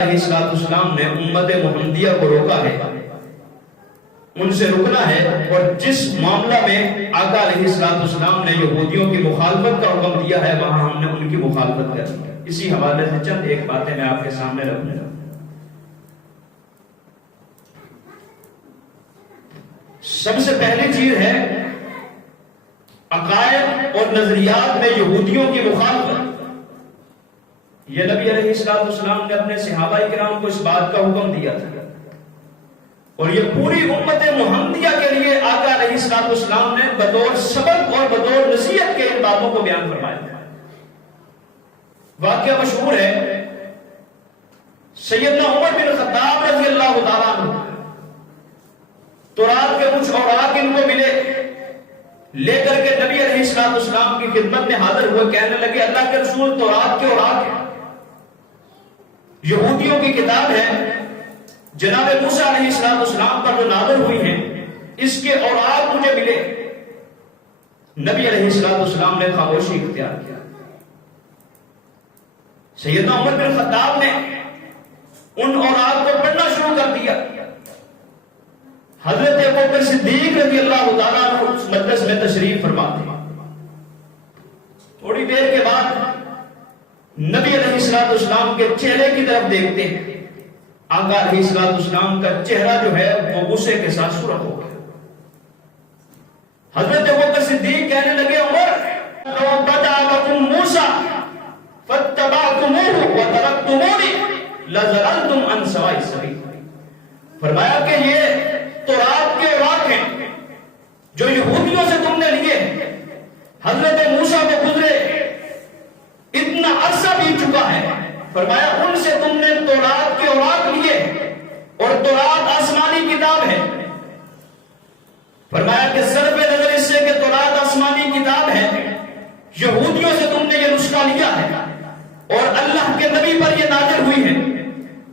السلام نے امت محمدیہ کو روکا ہے، ان سے رکنا ہے، اور جس معاملہ میں آقا علیہ السلام نے یہودیوں کی مخالفت کا حکم دیا ہے وہاں ہم نے ان کی مخالفت کرنی ہے۔ اسی حوالے سے چند ایک باتیں میں آپ کے سامنے رکھوں گا۔ سب سے پہلی چیز ہے عقائد اور نظریات میں یہودیوں کی مخالفت۔ یہ نبی علیہ السلام نے اپنے صحابہ کرام کو اس بات کا حکم دیا تھا، اور یہ پوری امت محمدیہ کے لیے آقا علیہ السلام نے بطور سبق اور بطور نصیحت کے ان باتوں کو بیان فرمایا تھا۔ واقعہ مشہور ہے، سیدنا عمر بن خطاب رضی اللہ تعالیٰ عنہ تورات کے کچھ اوراق ان کو ملے، لے کر کے نبی علیہ السلام کی خدمت میں حاضر ہوئے، کہنے لگے اللہ کے رسول تورات کے اوراق ہیں، یہودیوں کی کتاب ہے، جناب موسیٰ علیہ السلام پر جو نازل ہوئی ہیں، اس کے اوراق مجھے ملے۔ نبی علیہ السلام نے خاموشی اختیار کیا۔ سیدنا عمر بن خطاب نے ان اوراق کو پڑھنا شروع کر دیا۔ حضرت ابوبکر صدیق رضی اللہ تعالیٰ عنہ اس مجلس میں تشریف فرماتے ہیں۔ تھوڑی دیر کے بعد نبی علیہ السلام کے چہرے کی طرف دیکھتے ہیں، آقا علیہ السلام کا چہرہ جو ہے وہ غصے کے ساتھ سرخ ہو گیا۔ حضرت ابوبکر صدیق کہنے لگے عمر لو بدا لکم موسیٰ فاتبعتموہ وترکتمونی لظللتم عن سواء السبیل۔ فرمایا کہ یہ تورات کے اوراق ہیں جو یہودیوں سے تم نے لیے، حضرت موسیٰ کو گزرے اتنا عرصہ بھی چکا ہے، فرمایا ان سے تم نے تورات کے اوراق لیے، اور تورات آسمانی کتاب ہے، فرمایا کہ صرف نظر اس سے کہ تورات آسمانی کتاب ہے، یہودیوں سے تم نے یہ نسخہ لیا ہے اور اللہ کے نبی پر یہ نازل ہوئی ہے،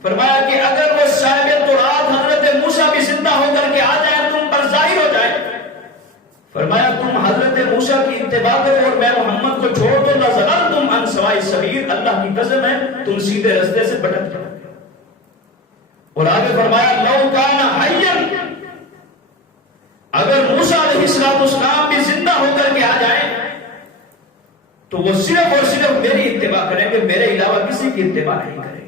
فرمایا کہ اگر وہ صاحب تورات حضرت موسیٰ بھی زندہ ہو کر کے آ جائیں تم پر ظاہر ہو جائے، فرمایا تم حضرت موسیٰ کی اتباع کرو اور میں محمد کو چھوڑ دو، لظللتم عن سواء السبیل، اللہ کی قسم ہے تم سیدھے راستے سے بھٹک جاؤ۔ اور آگے فرمایا لو کان حیا، اگر موسیٰ علیہ السلام بھی زندہ ہو کر کے آ جائیں تو وہ صرف اور صرف میری اتباع کریں گے، میرے علاوہ کسی کی اتباع نہیں کریں گے۔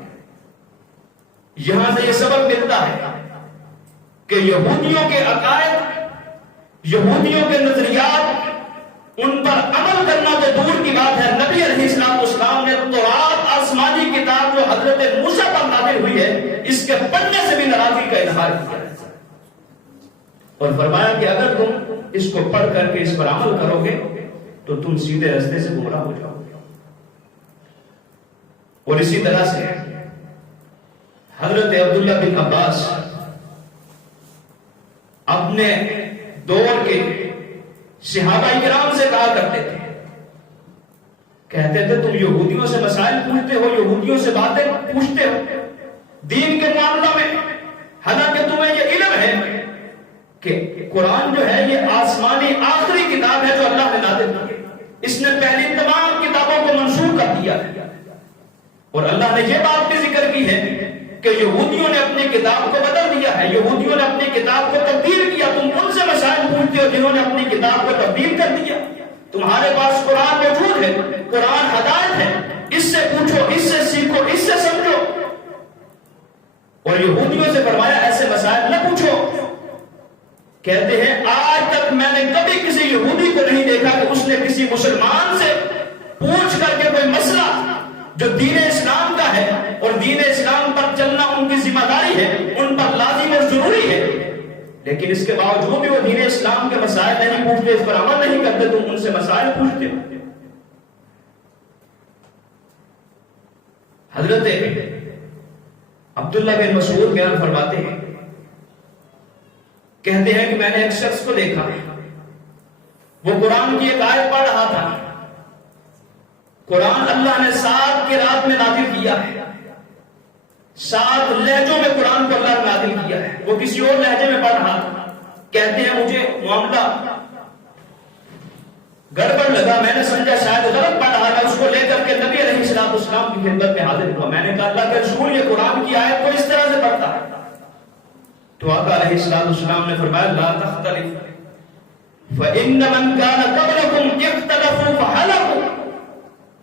یہاں سے یہ سبق ملتا ہے کہ یہودیوں کے عقائد، یہودیوں کے نظریات، ان پر عمل کرنا تو دور کی بات ہے، نبی علیہ السلام نے تورات آسمانی کتاب جو حضرت موسیٰ پر نازل ہوئی ہے اس کے پڑھنے سے بھی ناراضگی کا اظہار کیا، اور فرمایا کہ اگر تم اس کو پڑھ کر کے اس پر عمل کرو گے تو تم سیدھے راستے سے گمراہ ہو جاؤ گے۔ اور اسی طرح سے حضرت عبداللہ بن عباس اپنے دور کے صحابہ کرام سے کہا کرتے تھے، کہتے تھے تم یہودیوں سے مسائل پوچھتے ہو، یہودیوں سے باتیں پوچھتے ہو دین کے معاملہ میں، حالانکہ تمہیں یہ علم ہے کہ قرآن جو ہے یہ آسمانی آخری کتاب ہے جو اللہ نے نازل کی ہے، اس نے پہلی تمام کتابوں کو منسوخ کر دیا ہے، اور اللہ نے یہ بات بھی ذکر کی ہے کہ یہودیوں نے اپنی کتاب کو بدل دیا ہے، یہودیوں نے اپنی کتاب کو تبدیل کیا، تم ان سے مسائل پوچھتے ہو جنہوں نے اپنی کتاب کو تبدیل کر دیا۔ تمہارے پاس قرآن موجود ہے، قرآن ہدایت ہے، اس سے پوچھو، اس سے سیکھو، اس سے سمجھو، اور یہودیوں سے فرمایا ایسے مسائل نہ پوچھو۔ کہتے ہیں آج تک میں نے کبھی کسی یہودی کو نہیں دیکھا کہ اس نے کسی مسلمان سے پوچھ کر کے کوئی مسئلہ جو دین اسلام کا ہے اور دین اسلام پر چلنا ان کی ذمہ داری ہے، ان پر لازم اور ضروری ہے، لیکن اس کے باوجود بھی وہ دین اسلام کے مسائل نہیں پوچھتے، اس پر عمل نہیں کرتے، تم ان سے مسائل پوچھتے ہو۔ حضرت عبداللہ بن مسعود بیان فرماتے ہیں، کہتے ہیں کہ میں نے ایک شخص کو دیکھا، وہ قرآن کی ایک آیت پڑھ رہا تھا، قرآن اللہ نے 7 کی رات میں نازل کیا ہے، 7 لہجوں میں قرآن کو اللہ نے نازل کیا ہے، وہ کسی اور لہجے میں پڑھ رہا تھا، کہتے ہیں مجھے معاملہ گڑبڑ لگا، میں نے سمجھا شاید غلط پڑھ رہا ہے، اس کو لے کر کے نبی علیہ السلام کی خدمت میں حاضر ہوا۔ میں نے کہا اللہ کے رسول یہ قرآن کی آیت کو اس طرح سے پڑھتا ہے؟ تو آقا علیہ السلام نے فرمایا لا تختلف فإن من كان قبلكم اختلفوا فهلكوا،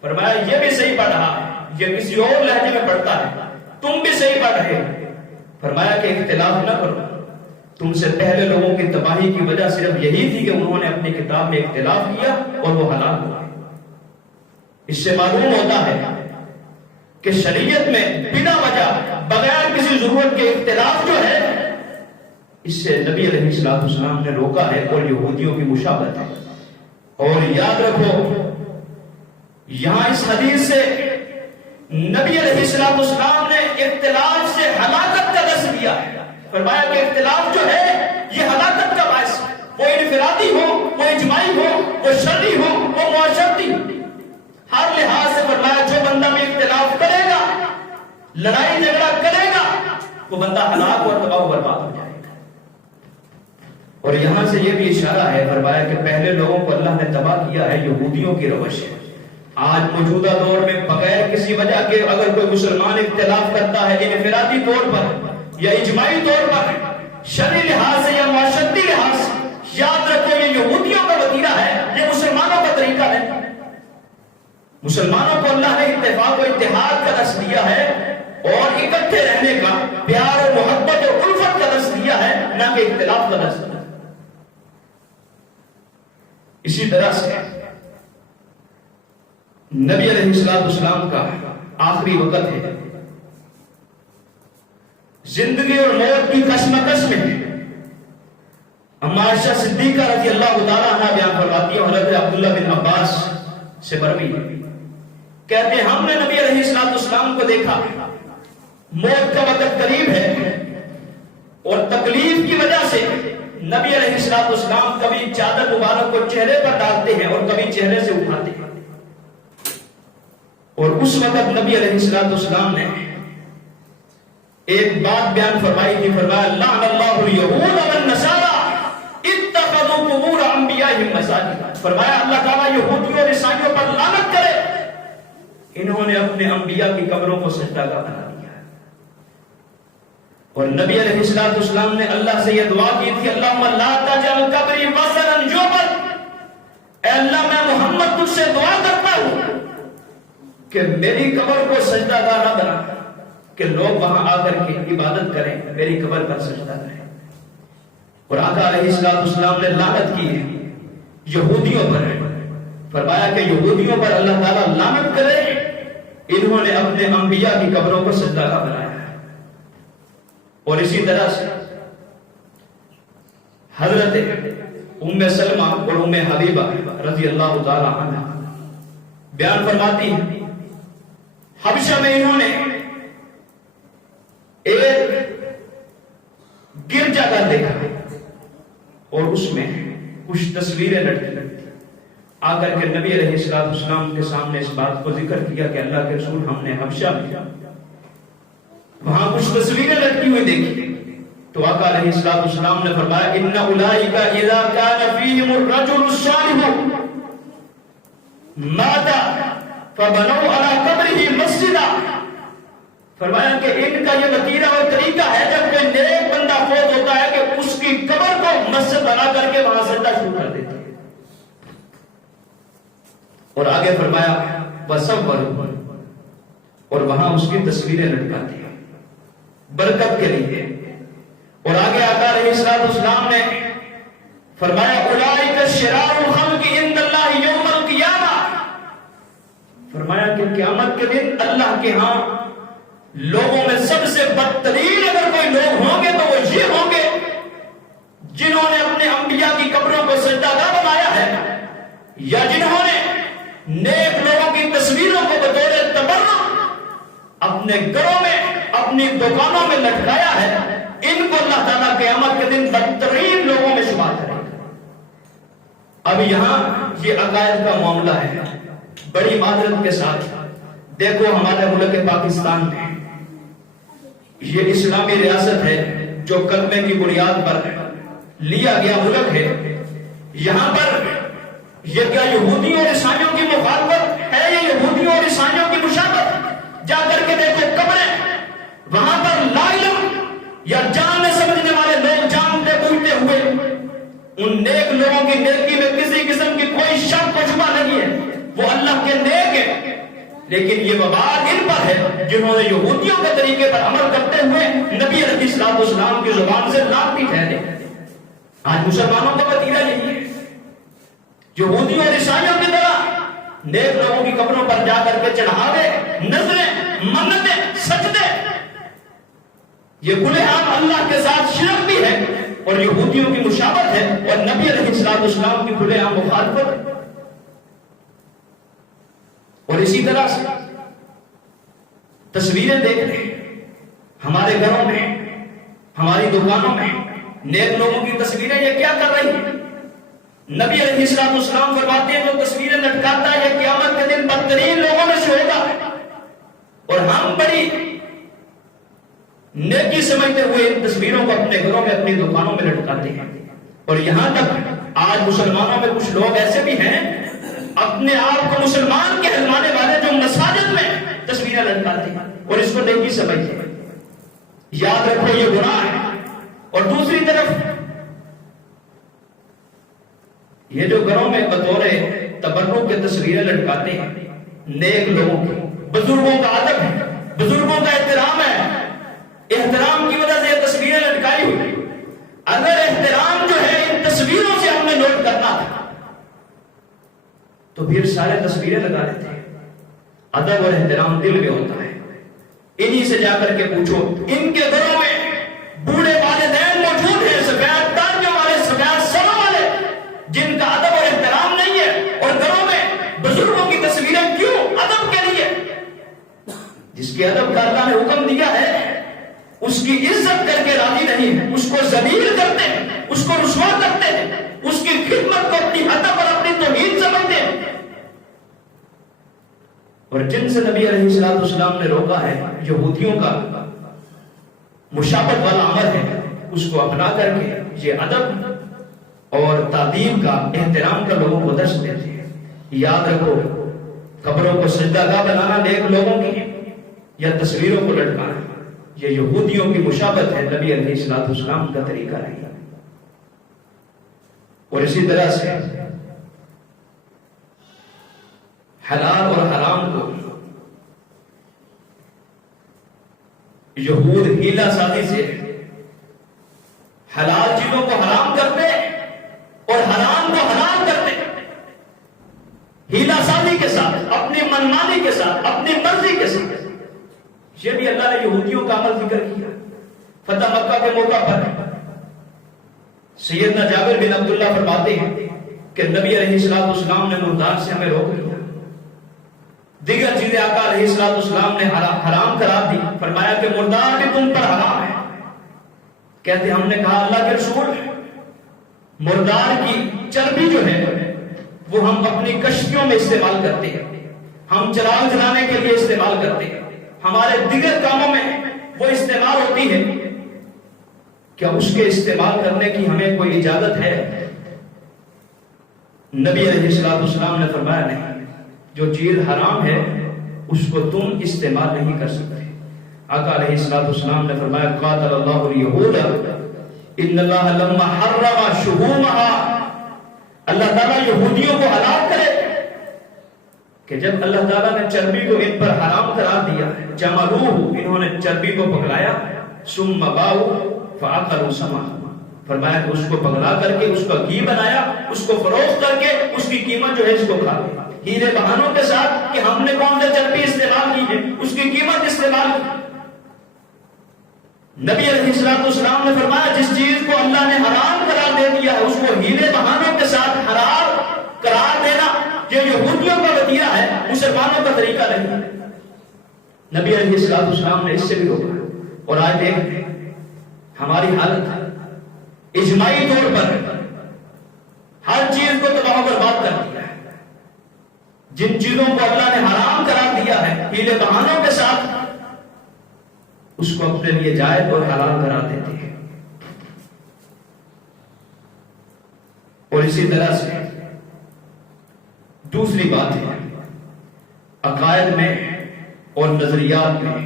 فرمایا یہ بھی صحیح پڑھ رہا ہے، یہ کسی اور لہجے میں پڑھتا ہے، تم بھی صحیح پڑھ رہے ہو۔ فرمایا کہ اختلاف نہ کرو، تم سے پہلے لوگوں کی تباہی کی وجہ صرف یہی تھی کہ انہوں نے اپنی کتاب میں اختلاف کیا اور وہ ہلاک ہوا۔ اس سے معلوم ہوتا ہے کہ شریعت میں بنا وجہ بغیر کسی ضرورت کے اختلاف جو ہے اس سے نبی علیہ السلام نے روکا ہے اور یہودیوں کی مشابہت ہے۔ اور یاد رکھو یہاں اس حدیث سے نبی علیہ السلام نے اختلاف سے ہلاکت کا درس دیا ہے۔ فرمایا کہ اختلاف جو ہے یہ ہلاکت کا باعث ہے، وہ انفرادی ہو، وہ اجماعی ہو، وہ شرعی ہو، وہ معاشرتی، ہر لحاظ سے فرمایا جو بندہ میں اختلاف کرے گا، لڑائی جھگڑا کرے گا، وہ بندہ ہلاک اور تباہ و برباد ہو جائے گا۔ اور یہاں سے یہ بھی اشارہ ہے، فرمایا کہ پہلے لوگوں کو اللہ نے تباہ کیا ہے، یہودیوں کی روش ہے۔ آج موجودہ دور میں بغیر کسی وجہ کے اگر کوئی مسلمان اختلاف کرتا ہے انفرادی طور پر یا اجماعی طور پر، شرعی لحاظ سے یا معاشرتی لحاظ سے، یاد رکھو یہ یہودیوں کا وتیرہ ہے، یہ مسلمانوں کا طریقہ ہے۔ مسلمانوں کو اللہ نے اتفاق و اتحاد کا درس دیا ہے اور اکٹھے رہنے کا، پیار اور محبت اور الفت کا درس دیا ہے، نہ کہ اختلاف کا درس دیا۔ اسی طرح سے نبی علیہ السلام کا آخری وقت ہے، زندگی اور موت کی کشمکش میں اما عائشہ صدیقہ رضی اللہ تعالیٰ عنہ بیان فرماتی ہے، حضرت عبداللہ بن عباس سے مروی کہتے ہیں ہم نے نبی علیہ السلام کو دیکھا، موت کا وقت قریب ہے اور تکلیف کی وجہ سے نبی علیہ السلام کبھی چادر مبارک کو چہرے پر ڈالتے ہیں اور کبھی چہرے سے اٹھاتے ہیں۔ اور اس وقت نبی علیہ السلام نے ایک بات بیان فرمائی تھی، فرمایا لعن اللہ الیہود والنصارى اتخذوا قبور انبیائہم مساجد، فرمایا اللہ تعالیٰ یہودیوں اور عیسائیوں پر لعنت کرے، انہوں نے اپنے انبیاء کی قبروں کو سجدہ گاہ بنا دیا۔ اور نبی علیہ السلام نے اللہ سے یہ دعا کی تھی اللہم لا تجعل قبری وثنا یعبد، اے اللہ میں محمد تجھ سے دعا کرتا ہوں کہ میری قبر کو سجدہ گاہ نہ بنا کہ لوگ وہاں آ کر کے عبادت کریں، میری قبر پر سجدہ کریں۔ اور آقا علیہ السلام نے لعنت کی ہے یہودیوں پر، فرمایا کہ یہودیوں پر اللہ تعالیٰ لعنت کرے، انہوں نے اپنے انبیاء کی قبروں کو سجدہ گاہ بنایا ہے۔ اور اسی طرح سے حضرت ام سلمہ اور ام حبیبہ رضی اللہ تعالیٰ عنہ بیان فرماتی ہیں حبشہ میں انہوں نے ایک گرجا گھر دیکھا اور اس میں کچھ تصویریں لٹکی آ کر کے نبی علیہ السلام کے سامنے اس بات کو ذکر کیا کہ اللہ کے رسول ہم نے حبشہ میں وہاں کچھ تصویریں لٹکی ہوئی دیکھی، تو آقا علیہ السلام نے فرمایا ان اولئک اذا كان فيهم الرجل الصالح مات فبنوا على قبره مسجدا، فرمایا کہ ان کا یہ وتیرہ اور طریقہ ہے جب کوئی نیک بندہ فوت ہوتا ہے کہ اس کی قبر کو مسجد بنا کر کے وہاں سجدہ شروع کر دیتے ہیں۔ اور آگے فرمایا وَصَوَّرُوا، اور وہاں اس کی تصویریں لٹکاتے ہیں برکت کے لیے۔ اور آگے آقا علیہ السلام نے فرمایا اولئک شرار الخلق عند اللہ یوم القیامہ، فرمایا کہ قیامت کے دن اللہ کے ہاں لوگوں میں سب سے بدترین اگر کوئی لوگ ہوں گے تو وہ یہ ہوں گے جنہوں نے اپنے انبیاء کی قبروں کو سجدہ گاہ بنایا ہے، یا جنہوں نے نیک لوگوں کی تصویروں کو بطور تبرک اپنے گھروں میں اپنی دکانوں میں لٹکایا ہے، ان کو اللہ تعالیٰ قیامت کے دن بدترین لوگوں میں شمار کرے گا۔ اب یہاں یہ عقائد کا معاملہ ہے، بڑی معذرت کے ساتھ دیکھو ہمارے ملک پاکستان میں یہ اسلامی ریاست ہے جو کلمے کی بنیاد پر لیا گیا ملک ہے، یہاں پر یہ کیا یہودیوں اور عیسائیوں کی مخالفت ہے؟ یہ یہودیوں اور عیسائیوں کی مشابہت؟ جا کر کے دیکھو قبریں، وہاں پر لا علم یا جاننے سمجھنے والے لوگ جانتے بوجھتے ہوئے ان نیک لوگوں کی نیکی میں کسی قسم کی کوئی شک و شبہ نہیں ہے، وہ اللہ کے نیک ہیں، لیکن یہ وبال ان پر ہے جنہوں نے یہودیوں کے طریقے پر عمل کرتے ہوئے نبی علیہ السلام کی زبان سے ناپی ٹھہرے۔ آج مسلمانوں کا وتیرہ یہی ہے، یہودیوں اور عیسائیوں کی طرح نیک لوگوں کی قبروں پر جا کر کے چڑھاوے، نظریں، منتیں، سجدے، یہ کھلے عام اللہ کے ساتھ شرک بھی ہے اور یہودیوں کی مشابہت ہے اور نبی علیہ السلام کی کھلے عام مخالفت ہے۔ اور اسی طرح سے تصویریں دیکھ لیں، ہمارے گھروں میں، ہماری دکانوں میں نیک لوگوں کی تصویریں یہ کیا کر رہی ہیں؟ نبی علیہ السلام فرماتے ہیں جو تصویریں لٹکاتا ہے یہ قیامت کے دن بدترین لوگوں میں سے ہوگا، اور ہم بڑی نیکی سمجھتے ہوئے ان تصویروں کو اپنے گھروں میں، اپنی دکانوں میں لٹکاتے ہیں۔ اور یہاں تک آج مسلمانوں میں کچھ لوگ ایسے بھی ہیں اپنے آپ کو مسلمان کہلوانے والے جو مساجد میں تصویریں لٹکاتے ہیں اور اس کو نیکی سمجھتے ہیں۔ یاد رکھو یہ گناہ ہے۔ اور دوسری طرف یہ جو گھروں میں بطور تبرک کے تصویریں لٹکاتے ہیں نیک لوگوں کی، بزرگوں کا ادب ہے، بزرگوں کا احترام ہے، احترام کی وجہ سے یہ تصویریں لٹکائی ہوئی۔ اگر احترام جو ہے ان تصویروں سے ہم نے نوٹ کرنا تھا تو پھر سارے تصویریں لگا لیتے ہیں۔ ادب اور احترام دل میں ہوتا ہے۔ انہی سے جا کر کے پوچھو، ان کے گھروں میں بوڑھے والدین موجود ہیں، سفید داڑھیوں والے، سفید سروں والے، جن کا ادب اور احترام نہیں ہے، اور گھروں میں بزرگوں کی تصویریں کیوں؟ ادب کے لیے۔ جس کے ادب کا اللہ نے حکم دیا ہے اس کی عزت کر کے راضی نہیں ہے، اس کو ذلیل کرتے ہیں، اس کو رسوا کرتے ہیں، اس کی خدمت کو اپنی ادب اور اپنی توہین سمجھتے ہیں۔ اور جن سے نبی علیہ السلام نے روکا ہے، یہودیوں کا مشابہت والا عمل ہے، اس کو اپنا کر کے یہ ادب اور تعظیم کا، احترام کا لوگوں کو درس دیتے ہیں۔ یاد رکھو، قبروں کو سجدہ گاہ بنانا نیک لوگوں کی یا تصویروں کو لٹکانا یہ یہودیوں کی مشابہت ہے، نبی علیہ السلام کا طریقہ نہیں۔ اور اسی طرح سے حلال اور حرام کو یہود ہیلا سازی سے حلال چیزوں کو حرام کرتے اور حرام کو حلال کرتے، ہیلا سازی کے ساتھ، اپنی منمانی کے ساتھ، اپنی مرضی کے ساتھ۔ یہ بھی اللہ نے یہودیوں کا عمل ذکر کیا۔ فتح مکہ کے موقع پر سیدنا جابر بن عبداللہ فرماتے ہیں کہ نبی علیہ السلام نے مردار سے ہمیں روک لیا، دیگر چیزیں آقا علیہ السلام نے حرام قرار دی، فرمایا کہ مردار بھی تم پر حرام ہے۔ کہتے ہم نے کہا اللہ کے رسول، مردار کی چربی جو ہے وہ ہم اپنی کشتیوں میں استعمال کرتے ہیں، ہم چراغ جلانے کے لیے استعمال کرتے ہیں، ہمارے دیگر کاموں میں وہ استعمال ہوتی ہے، کیا اس کے استعمال کرنے کی ہمیں کوئی اجازت ہے؟ نبی علیہ السلام نے فرمایا نہیں، جو چیز حرام ہے اس کو تم استعمال نہیں کر سکتے۔ آقا علیہ السلام نے فرمایا قاتل اللہ الیہود ان اللہ لما حرم شحومها، اللہ تعالیٰ یہودیوں کو ہلاک کرے کہ جب اللہ تعالیٰ نے چربی کو ان پر حرام قرار دیا، جملوہ، انہوں نے چربی کو پگلایا، ثم باؤ فعقلوا ثمنہ، فرمایا کہ اس کو پگلا کر کے اس کا گھی بنایا، اس کو فروخت کر کے اس کی قیمت جو ہے اس کو کھا لیا، ہیلے بہانوں کے ساتھ کہ ہم نے کون سے چربی استعمال کی ہے، اس کی قیمت استعمال کی۔ نبی علیہ السلام نے فرمایا جس چیز کو اللہ نے حرام قرار دے دیا ہے اس کو ہیلے بہانوں کے ساتھ حرام قرار دینا یہ یہودیوں کا وتیرہ ہے، مسلمانوں کا طریقہ نہیں۔ نبی علیہ السلام نے اس سے بھی روکا۔ اور آج دیکھتے ہیں ہماری حالت اجماعی طور پر ہر چیز کو تباہ و برباد کر دیا ہے۔ جن چیزوں کو اللہ نے حرام قرار دیا ہے ہیلے بہانوں کے ساتھ اس کو اپنے لیے جائز اور حلال قرار دیتے ہیں۔ اور اسی طرح سے دوسری بات ہے عقائد میں اور نظریات میں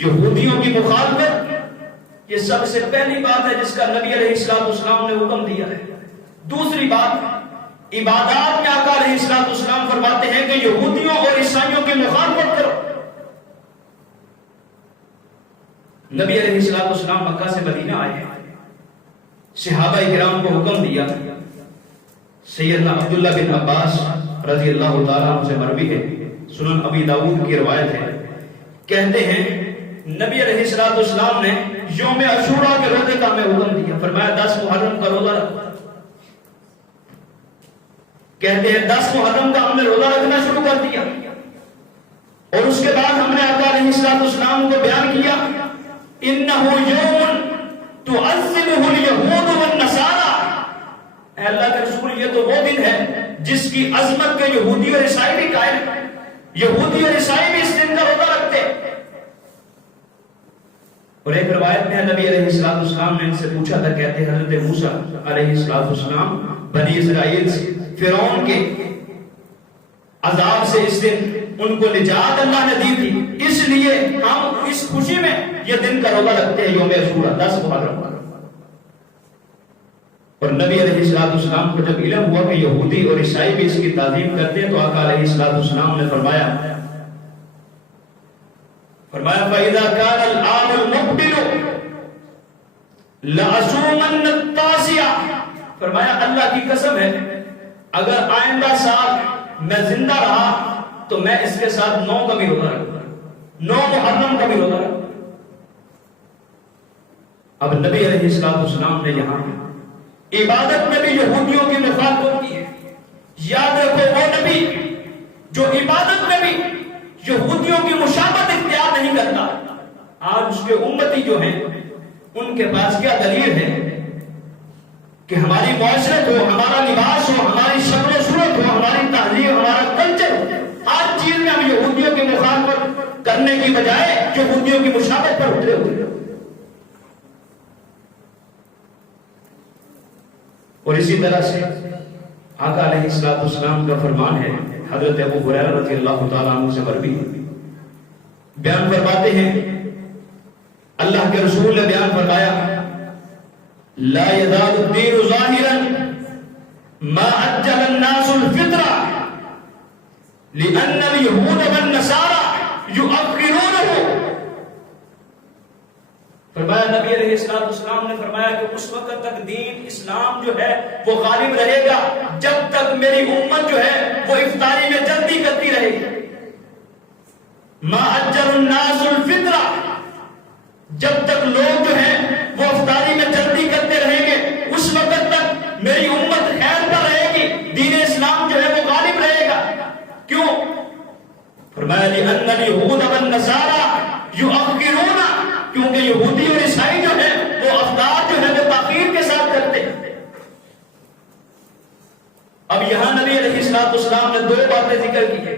یہودیوں کی مخالفت، یہ سب سے پہلی بات ہے جس کا نبی علیہ السلام نے حکم دیا ہے۔ دوسری بات عبادات میں آقا علیہ السلام فرماتے ہیں کہ یہودیوں اور عیسائیوں کی مخالفت کرو۔ نبی علیہ السلام مکہ سے مدینہ آئے ہیں، صحابہ کرام کو حکم دیا۔ سیدنا عبداللہ بن عباس رضی اللہ تعالیٰ عنہ سے مروی ہے، سنن ابی داؤد کی روایت ہے، کہتے ہیں نبی علیہ السلام نے یوم عاشوراء کے روزے کا ہمیں حکم دیا، فرمایا 10 محرم کا روزہ رکھو۔ کہتے ہیں 10 محرم کا ہم نے روزہ رکھنا شروع کر دیا، اور اس کے بعد ہم نے آقا علیہ السلام کو بیان کیا انہ یوم تعظمہ الیہود والنصارى، اے اللہ کے رسول یہ تو وہ دن ہے جس کی عظمت کے یہودی اور عیسائی بھی قائل ہیں، یہودی اور عیسائی بھی اس دن کا روزہ رکھتے ہیں۔ اور ایک روایت میں نبی علیہ السلام نے ان سے پوچھا تھا، کہتے ہیں حضرت موسیٰ علیہ السلام بنی اسرائیل سے فرعون کے عذاب سے اس دن ان کو نجات اللہ نے دی تھی، اس لیے ہم اس خوشی میں یہ دن کا روزہ رکھتے ہیں، یوم عاشوراء 10 محرم۔ اور نبی علیہ السلام کو جب علم ہوا کہ یہودی اور عیسائی بھی اس کی تعظیم کرتے ہیں، تو آقا علیہ السلام نے فرمایا فَإِذَا كَانَ الْعَامُ الْمُقْبِلُ لَأَصُومَنَّ التَّاسِعَ، فرمایا اللہ کی قسم ہے اگر آئندہ سال میں زندہ رہا تو میں اس کے ساتھ 9 کا بھی روزہ رکھوں گا، 9 محرم کا بھی روزہ رکھوں گا۔ اب نبی علیہ السلام نے یہاں عبادت میں بھی یہودیوں کی مخالفت کی ہے۔ یاد رکھو وہ نبی جو عبادت میں بھی یہودیوں کی مشابہت اختیار نہیں کرتا، آج اس کے امتی جو ہیں ان کے پاس کیا دلیل ہے کہ ہماری معاشرت ہو، ہمارا لباس ہو، ہماری شکل و صورت ہو، ہماری تہذیب، ہمارا کلچر ہو، ہر چیز میں ہم یہودیوں کی مخالفت کرنے کی بجائے یہودیوں کی مشابہت پر اترے ہوئے۔ اور اسی طرح سے آقا علیہ السلام کا فرمان ہے، حضرت ابو ہریرہ رضی اللہ تعالیٰ عنہ سے مروی بیان فرماتے ہیں اللہ کے رسول نے بیان فرمایا لا يزال الدين ظاهرا ما عجل الناس الفطرة لأن اليهود والنصارى يؤخرونه۔ فرمایا نبی علیہ السلام نے فرمایا کہ اس وقت تک دین اسلام جو ہے وہ غالب رہے گا جب تک میری امت جو ہے وہ افطاری میں جلدی کرتی رہے گی۔ ما عجل الناس الفطرة، جب تک لوگ جو ہیں وہ افطاری میں جلدی کرتے رہیں گے اس وقت تک میری امت خیر پر رہے گی، دین اسلام جو ہے وہ غالب رہے گا۔ کیوں؟ فرمایا لِأَنَّ الْيَهُودَ وَالنَّصَارَى يُؤَخِّرُونَ، کیونکہ یہودی اور عیسائی جو ہیں وہ افطار جو ہے وہ تاخیر کے ساتھ کرتے ہیں۔ اب یہاں نبی علیہ السلام نے 2 باتیں ذکر کی ہیں۔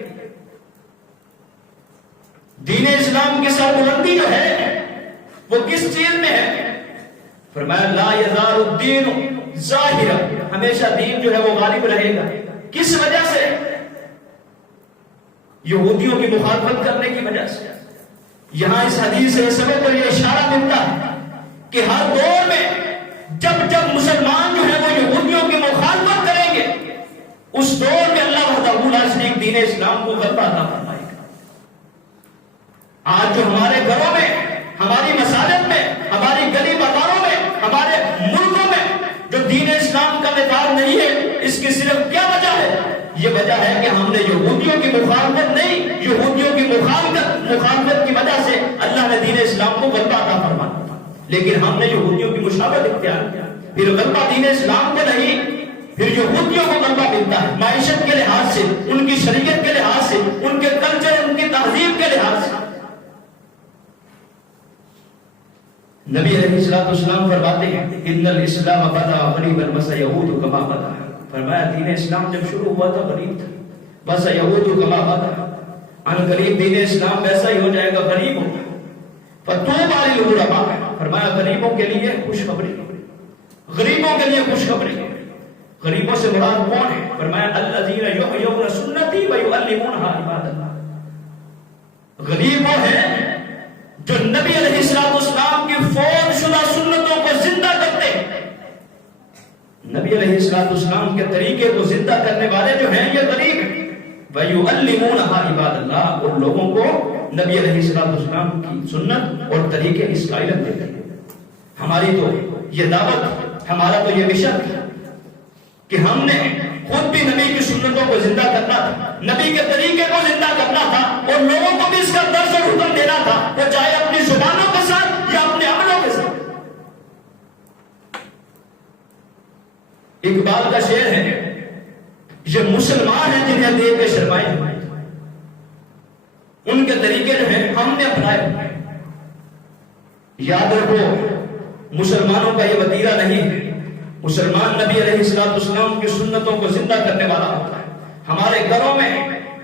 دین اسلام کی سربلندی جو ہے وہ کس چیز میں ہے؟ فرمایا لا یزال الدین ظاہرا، ہمیشہ دین جو ہے وہ غالب رہے گا۔ کس وجہ سے؟ یہودیوں کی مخالفت کرنے کی وجہ سے۔ یہاں اس حدیث سے سبق پر یہ اشارہ ملتا ہے کہ ہر دور میں جب جب مسلمان جو ہے وہ یہودیوں کی مخالفت کریں گے اس دور میں اللہ وحدہ لا شریک دین اسلام کو غلبہ عطا فرمائے گا۔ آج جو ہمارے گھروں میں، ہماری مساجد میں، ہماری گلی بازاروں میں، ہمارے ملکوں میں جو دین اسلام کا نفاذ نہیں ہے، اس کی صرف کیا وجہ ہے؟ یہ وجہ ہے کہ ہم نے یہودیوں کی مخالفت نہیں، یہودیوں کی مخالفت کی وجہ سے اللہ نے دین اسلام کو غلبہ عطا فرمایا، لیکن ہم نے یہودیوں کی مشابہت اختیار کیا۔ پھر غلبہ دین اسلام کو نہیں، پھر یہودیوں کو غلبہ ملتا ہے معیشت کے لحاظ سے، ان کی شریعت کے لحاظ سے، ان کے کلچر، ان کی تہذیب کے لحاظ سے۔ نبی علیہ السلام فرماتے ہیں ان الاسلام بدا غریبا وسيعود كما بدا، فرمایا دین اسلام جب شروع ہوا تھا غریب تھا، وسيعود كما بدا، ان قریب دین اسلام ویسا ہی ہو جائے گا، غریب ہوگا۔ فطوبى للغرباء، فرمایا غریبوں کے لیے خوشخبری، غریبوں کے لیے خوشخبری، غریبوں سے مراد کون ہے؟ فرمایا الذین یحیون سنتی ویعلمونھا عباد اللہ. غریب وہ ہیں جو نبی علیہ السلام کی فوت شدہ سنتوں کو زندہ کرتے ہیں. نبی علیہ السلام کے طریقے کو زندہ کرنے والے جو ہیں یہ غریب ہیں. وَيُعَلِّمُونَهَا عِبَادَ اللَّهِ. اور لوگوں کو نبی علیہ السلام کی سنت اور طریقے اس کا علم دیتے ہیں. ہماری تو یہ دعوت، ہمارا تو یہ مشن تھا کہ ہم نے خود بھی نبی کی سنتوں کو زندہ کرنا تھا، نبی کے طریقے کو زندہ کرنا تھا، اور لوگوں کو بھی اس کا درس اور حکم دینا تھا، وہ چاہے اپنی زبانوں کے ساتھ یا اپنے عملوں کے ساتھ. اقبال کا شعر ہے، یہ مسلمان ہیں جنہیں دیکھ کے شرمائے، ان کے طریقے جو ہیں ہم نے اپنائے. یاد رکھو مسلمانوں کا یہ وتیرہ نہیں ہے. مسلمان نبی علیہ السلام کی سنتوں کو زندہ کرنے والا ہوتا ہے. ہمارے گھروں میں،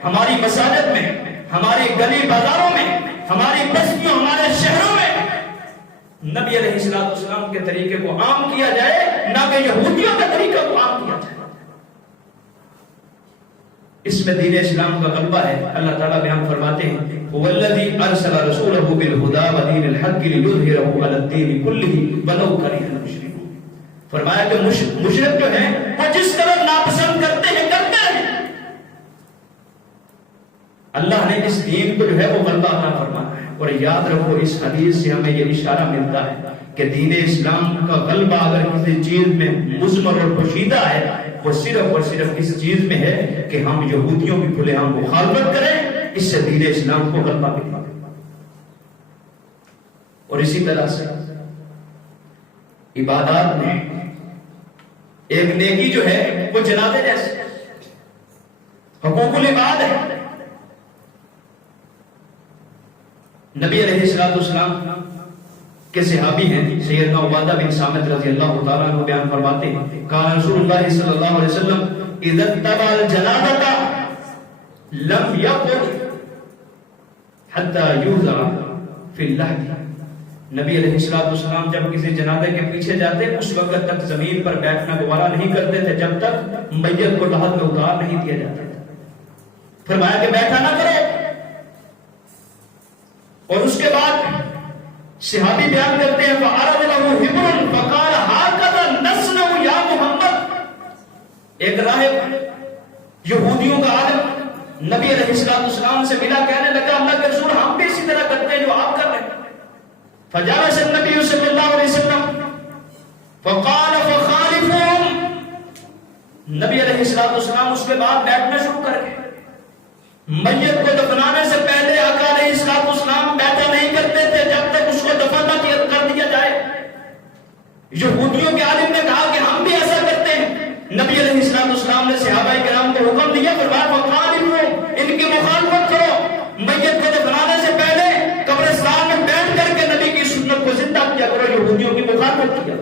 ہماری مساجد میں، ہماری گلی بازاروں میں، ہماری بستیوں، ہمارے شہروں میں نبی علیہ السلام کے طریقے کو عام کیا جائے، نہ کہ یہودیوں کے طریقے کو عام کیا جائے. اس میں دین اسلام کا غلبہ ہے. اللہ تعالیٰ بیان فرماتے ہیں هو الذي ارسل رسوله بالهدى ودين الحق ليظهره على الدين كله ولو كره المشركون. فرمایا کہ مشرک جو ہیں وہ جس طرح ناپسند کرتے ہیں کرتے ہیں، اللہ نے اس دین کو جو ہے وہ غلبہ عطا فرمایا ہے. اور یاد رکھو اس حدیث سے ہمیں یہ اشارہ ملتا ہے کہ دین اسلام کا غلبہ اگر کسی چیز میں مضمر اور پوشیدہ ہے، وہ صرف اور صرف اس چیز میں ہے کہ ہم یہودیوں کی کھلے عام مخالفت کریں. اس سے دین اسلام کو غلبہ ملتا ہے. اور اسی طرح سے عبادات میں ایک نیکی جو ہے وہ جنازے جیسے حقوق العباد ہے. نبی علیہ السلام کے صحابی ہیں سیدنا عبادہ بن صامت رضی اللہ تعالیٰ عنہ بیان فرماتے ہیں کان رسول اللہ صلی اللہ علیہ وسلم اذا اتبع الجنازہ لم یقعد حتی یوضع فی اللحد. نبی علیہ السلام جب کسی جنازے کے پیچھے جاتے اس وقت تک زمین پر بیٹھنا گوارا نہیں کرتے تھے جب تک میت کو لحد میں اتار نہیں دیا جاتا تھا. فرمایا کہ بیٹھا نہ کرو. اور اس کے بعد صحابی بیان کرتے ہیں فَعَرَضَ لَهُ حِبْرٌ فَقَالَ هَكَذَا نَصْنَعُ يَا مُحَمَّدْ. ایک راہب یہودیوں کا عالم نبی علیہ السلام سے ملا، کہنے لگا اللہ کے رسول ہم بھی اسی طرح کرتے ہیں جو آپ کر رہے ہیں. فَجَلَسَ النَّبِيُّ صلی اللہ علیہ وسلم فَقَالَ فَخَالِفُهُمْ. نبی علیہ السلام اس کے بعد بیٹھنا شروع کر گئے. میت کو دفنانے سے پہلے آقا علیہ السلام بیٹھا نہیں کرتے تھے جب تک اس کو دفن نہ کر دیا جائے. یہودیوں کے عالم نے کہا کہ ہم بھی ایسا کرتے ہیں. نبی علیہ السلام نے صحابہ کرام کو حکم دیا فرمایا فَخَالِفُوهُمْ ان کی مخالفت کرو. میت کو دفنانے سے پہلے قبرستان میں بیٹھ کر کے نبی کی سنت کو زندہ کیا کرو، یہودیوں کی مخالفت کیا.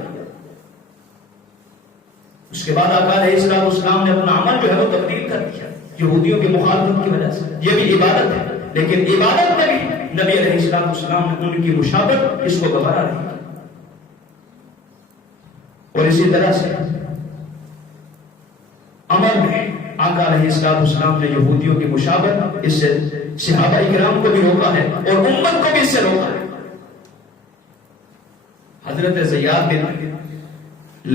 اس کے بعد آقا علیہ السلام نے اپنا عمل جو ہے وہ تبدیل کر دیا یہودیوں کی مخالفت کی وجہ سے. یہ بھی عبادت ہے، لیکن عبادت میں بھی نبی علیہ السلام نے ان کی مشابہت اس کو گوارا نہیں کیا. اور اسی طرح سے عمل میں آقا علیہ السلام نے یہودیوں کی مشابہت اس سے صحابہ کرام کو بھی روکا ہے اور امت کو بھی اس سے روکا ہے. حضرت زیاد بن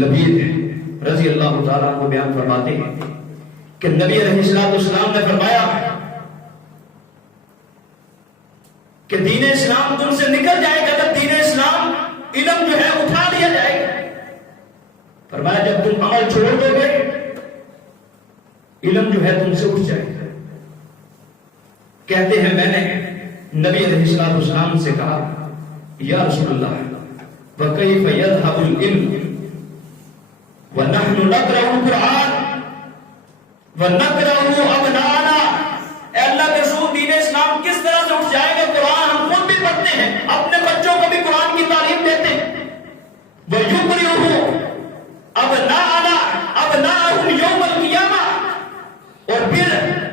لبید رضی اللہ تعالیٰ عنہ بیان فرماتے ہیں کہ نبی علیہ السلام نے فرمایا کہ دین اسلام تم سے نکل جائے گا جب دین اسلام علم جو ہے اٹھا لیا جائے گا. فرمایا جب تم عمل چھوڑ دو گے علم جو ہے تم سے اٹھ جائے گا. کہتے ہیں میں نے نبی علیہ السلام سے کہا یا رسول اللہ وَكَيْفَ يَذْهَبُ الْعِلْمُ وَنَحْنُ نَقْرَأُ الْقُرْآنَ وَنَقْرَأُ أَبْنَاءَنَا. اے اللہ کے رسول دین اسلام کس طرح سے اٹھ جائے گا؟ قرآن ہم خود بھی پڑھتے ہیں، اپنے بچوں کو بھی قرآن کی تعلیم دیتے ہیں. وَيُقْرِئُهُ أَبْنَاءَنَا أَبْنَاءَهُمْ يَوْمَ الْقِيَامَةِ. اور پھر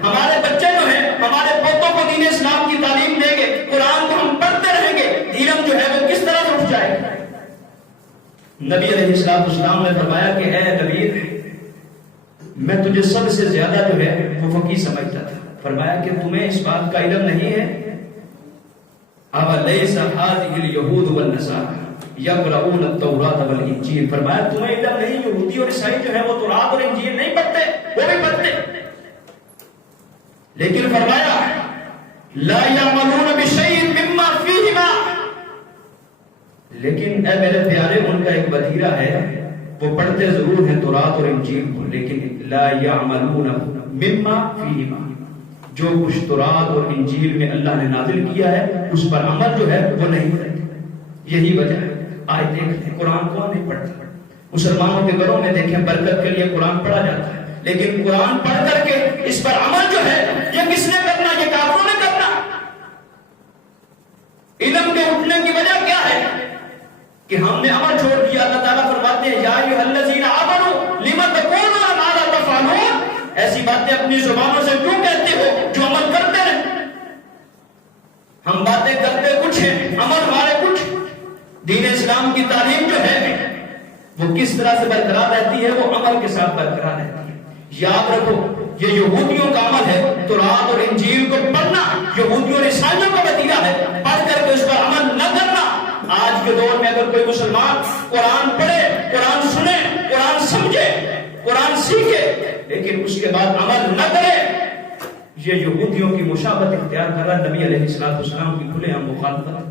ہمارے بچے جو ہیں ہمارے پوتوں کو دین اسلام کی تعلیم دیں گے، قرآن کو ہم پڑھتے رہیں گے. علم جو ہے وہ کس طرح سے اٹھ جائے گا؟ نبی علیہ السلام نے فرمایا کہ اے نبی میں تجھے سب سے زیادہ جو ہے وہ فقیہ سمجھتا تھا. فرمایا کہ تمہیں اس بات کا علم نہیں ہے اَوَلَيْسَ هَٰذِهِ الْيَهُودُ وَالنَّصَارَىٰ يَقْرَؤُونَ التَّوْرَاةَ وَالْإِنجِيلَ. فرمایا تمہیں علم نہیں یہودی اور عیسائی جو ہے وہ تورات اور انجیل نہیں پڑھتے, وہ بھی پڑھتے, لیکن فرمایا لَا يَعْمَلُونَ بِشَيْءٍ مِّمَّا فِيهِمَا. لیکن اے میرے پیارے ان کا ایک وتیرہ ہے, وہ پڑھتے ضرور ہیں تورات اور انجیل کو, لیکن لا یعملون مما فیہما, جو کچھ تورات اور انجیل میں اللہ نے نازل کیا ہے اس پر عمل جو ہے وہ نہیں کرتے. یہی وجہ ہے. آج دیکھتے ہیں قرآن کون نہیں پڑھتا. مسلمانوں کے گھروں میں دیکھیں برکت کے لیے قرآن پڑھا جاتا ہے, لیکن قرآن پڑھ کر کے اس پر عمل جو ہے یہ کس نے کرنا؟ یہ کافروں نے کرنا. علم کے اٹھنے کی وجہ کیا ہے کہ ہم نے عمل چھوڑ دیا. اللہ تعالیٰ فرماتے ہیں یا ایھا الذین آمنوا لم تقولون ما لا تفعلون. ایسی باتیں اپنی زبانوں سے کیوں کہتے ہو جو عمل کرتے ہیں؟ ہم باتیں کرتے کچھ ہیں, عمل ہمارے کچھ. دین اسلام کی تعلیم جو ہے وہ کس طرح سے برقرار رہتی ہے؟ وہ عمل کے ساتھ برقرار رہتی ہے. یاد رکھو یہ یہودیوں کا عمل ہے, تورات اور انجیل کو پڑھنا یہودیوں اور عیسائیوں کا وتیرہ ہے, پڑھ کر کے اس پر عمل نہ کرنا. آج کے دور میں اگر کوئی مسلمان قرآن پڑھے, قرآن سنے, قرآن سمجھے, قرآن سیکھے, لیکن اس کے بعد عمل نہ کرے, یہ یہودیوں کی مشابہت اختیار کر رہا ہے, نبی علیہ السلام کی کھلے ہم مخالفت.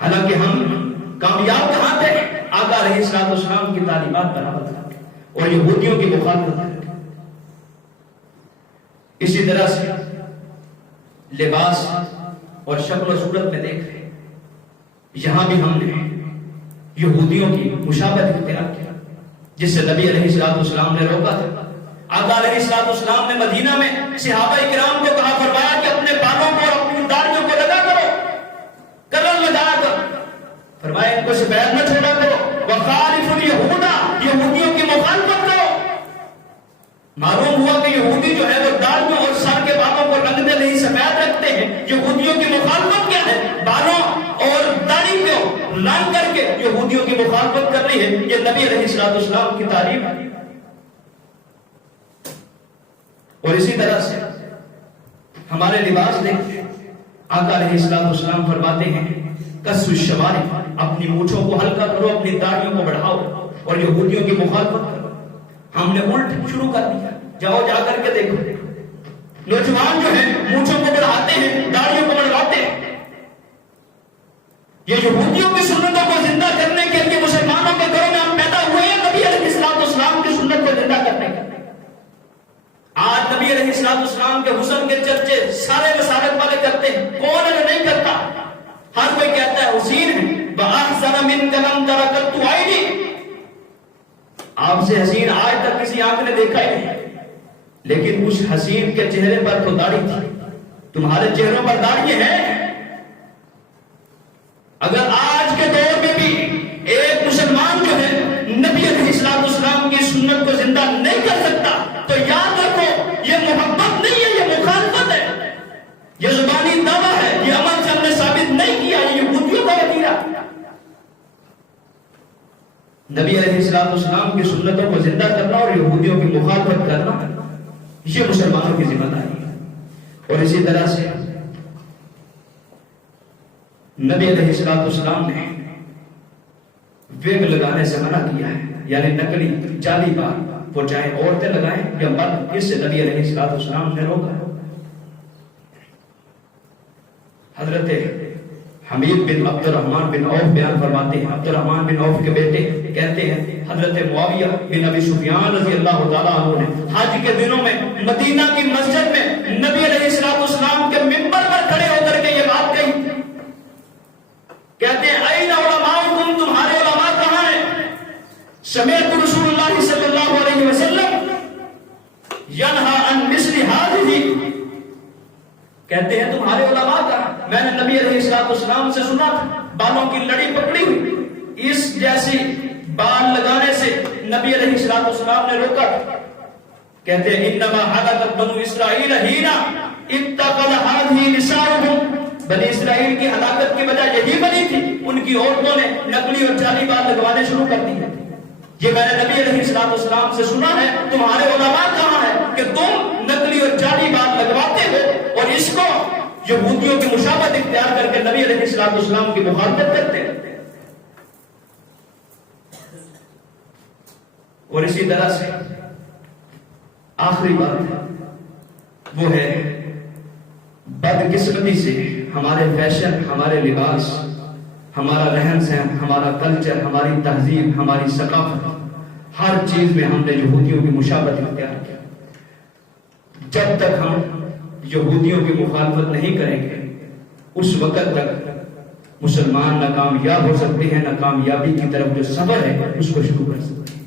حالانکہ ہم کامیاب کہاں تھے؟ آقا علیہ السلام کی تعلیمات برابر تھا اور یہودیوں کی مخالفت. اسی طرح سے لباس اور شکل و صورت میں دیکھ رہے, یہاں بھی ہم نے یہودیوں کی مشابہت اختیار کیا, جس سے نبی علیہ السلام نے روکا تھا. آقا علیہ السلام نے مدینہ میں صحابہ کرام کو کہا, فرمایا کہ اپنے بالوں کو اور اپنی داڑھیوں کو لگا کرو, کلر لگایا کرو. فرمایا ان کو سفید نہ چھوڑا کرو. وَخَالِفُ الْيَهُودَ, یہودیوں کی مخالفت کرو. معلوم ہوا کہ یہودی جو ہے وہ داڑھیوں اور سر کے بالوں کو رنگتے نہیں, سفید رکھتے ہیں. یہودیوں کی مخالفت کیا ہے؟ بالوں اور داڑھی کو رنگ کر کے یہودیوں کی مخالفت کر رہی ہے. یہ نبی علیہ السلام کی تعلیم ہے. اور اسی طرح سے ہمارے لباس دیکھتے, آقا علیہ السلام فرماتے ہیں کسو الشوارب, اپنی مونچھوں کو ہلکا کرو, اپنی داڑھیوں کو بڑھاؤ, اور یہودیوں کی مخالفت کرو. ہم نے الٹ شروع کر دیا. جاؤ جا کر کے دیکھو, نوجوان جو ہیں مونچھوں کو بڑھاتے ہیں, داڑھیوں کو بڑھاتے ہیں. یہ یہودیوں کی سنتوں کو زندہ کرنے کے لیے مسلمانوں کے گھروں میں ہم پیدا ہوئے ہیں نبی علیہ السلام کی سنت کو زندہ کرنے کے. آج نبی علیہ السلام کے حسن کے چرچے سارے مسالک والے کرتے ہیں. کون ہے جو نہیں کرتا؟ ہر کوئی کہتا ہے حسین ہے. وَأَحْسَنَ مِنْكَ لَمْ تَرَ قَطُّ عَيْنِي, آپ سے حسین آج تک کسی آنکھ نے دیکھا ہی نہیں. لیکن اس حسین کے چہرے پر تو داڑھی تھی, تمہارے چہروں پر داڑھی ہیں. اگر آج کے دور میں بھی ایک مسلمان جو ہے نبی علیہ السلام کی سنت کو زندہ نہیں کر سکتا تو یاد رکھو یہ محبت نہیں ہے, یہ مخالفت ہے, یہ زبانی دعویٰ ہے, یہ عمل سے ہم نے ثابت نہیں کیا, یہ یہودیوں کا وتیرہ. نبی علیہ السلام کی سنتوں کو زندہ کرنا اور یہودیوں کی مخالفت کرنا یہ مسلمانوں کی ذمہ داری ہے. اور اسی طرح سے نبی علیہ السلام نے ویگ لگانے سے منع کیا ہے, یعنی نقلی جعلی بال, وہ چاہے عورتیں لگائیں یا مرد, اس سے نبی علیہ السلام نے روکا. حضرت حمید بن عبد الرحمن بن عوف بیان فرماتے ہیں, عبد الرحمن بن عوف کے بیٹے کہتے ہیں حضرت معاویہ بن ابی سفیان رضی اللہ تعالیٰ عنہ نے حج کے دنوں میں مدینہ کی مسجد میں نبی علیہ السلام کے منبر پر کھڑے ہو کر کے یہ بات کہی. کہتے ہیں این علماؤکم, تمہارے علماء کہاں ہیں؟ سمعت رسول اللہ صلی اللہ علیہ وسلم ینہا عن مثل ہذہ, کہتے ہیں تمہارے علماء کہاں؟ میں نے نبی علیہ السلام سے سنا تھا بالوں کی لڑی پکڑی ہوئی, اس جیسی بال لگانے سے نبی علیہ السلام نے روکا تھا. کہتے ہیں انما حلقت بنو اسرائیل حینا اتقل ہذہ نساؤہم, بنی اسرائیل کی ہلاکت کی وجہ یہی بنی تھی, ان کی عورتوں نے نقلی اور جعلی بال لگوانے شروع کر دی. یہ میں نے نبی علیہ السلام سے سنا ہے. تمہارے علماء کہاں ہے کہ تم نقلی اور جعلی بات لگواتے ہو اور اس کو یہودیوں کی مشابہت اختیار کر کے نبی علیہ السلام کی مخالفت کرتے ہیں. اور اسی طرح سے آخری بات وہ ہے بدقسمتی سے ہمارے فیشن، ہمارے لباس، ہمارا رہن سہن، ہمارا کلچر، ہماری تہذیب، ہماری ثقافت، ہر چیز میں ہم نے یہودیوں کی مشابہت اختیار کیا. جب تک ہم یہودیوں کی مخالفت نہیں کریں گے اس وقت تک مسلمان ناکامیاب ہو سکتے ہیں. ناکامیابی کی طرف جو سفر ہے اس کو شروع کر سکتے ہیں.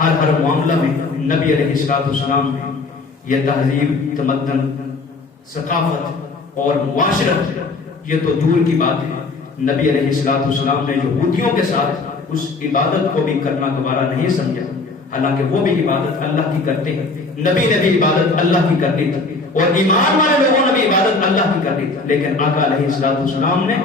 ہر معاملہ میں نبی علیہ السلام نے یہ تہذیب، تمدن، ثقافت اور معاشرت یہ تو دور کی بات ہے. نبی علیہ السلام نے یہودیوں کے ساتھ اس عبادت کو بھی کرنا گوارا نہیں سمجھا، حالانکہ وہ بھی عبادت اللہ کی کرتے ہیں. نبی نے بھی عبادت اللہ کی کرنی تھی اور ایمان والے لوگوں نے بھی عبادت اللہ کی کرنی تھی. لیکن آقا علیہ السلام نے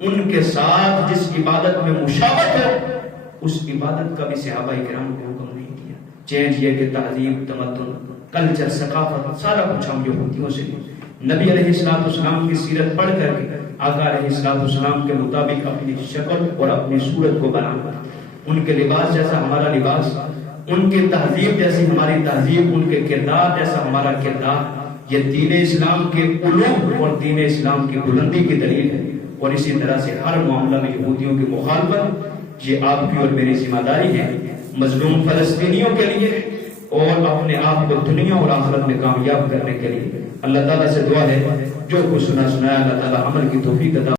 ان کے ساتھ جس عبادت میں مشابہت ہے اس عبادت کا بھی صحابہ کرام کو حکم نہیں کیا. چینج یہ کہ تہذیب، تمدن، کلچر، ثقافت سارا کچھ ہم یہودیوں سے لیں. نبی علیہ السلام کی سیرت پڑھ کر کے آقا علیہ السلام کے مطابق اپنی شکل اور اپنی صورت کو بنانا. ان کے لباس جیسا ہمارا لباس، ان کی تہذیب جیسی ہماری تہذیب، ان کے کردار جیسا ہمارا کردار، یہ دین اسلام کے علوم اور دین اسلام کی بلندی کی دلیل ہے. اور اسی طرح سے ہر معاملہ میں یہودیوں کی مخالفت یہ آپ کی اور میری ذمہ داری ہے مظلوم فلسطینیوں کے لیے اور اپنے آپ کو دنیا اور آخرت میں کامیاب کرنے کے لیے. اللہ تعالیٰ سے دعا ہے جو کچھ سنا سنایا اللہ تعالیٰ عمل کی توفیق عطا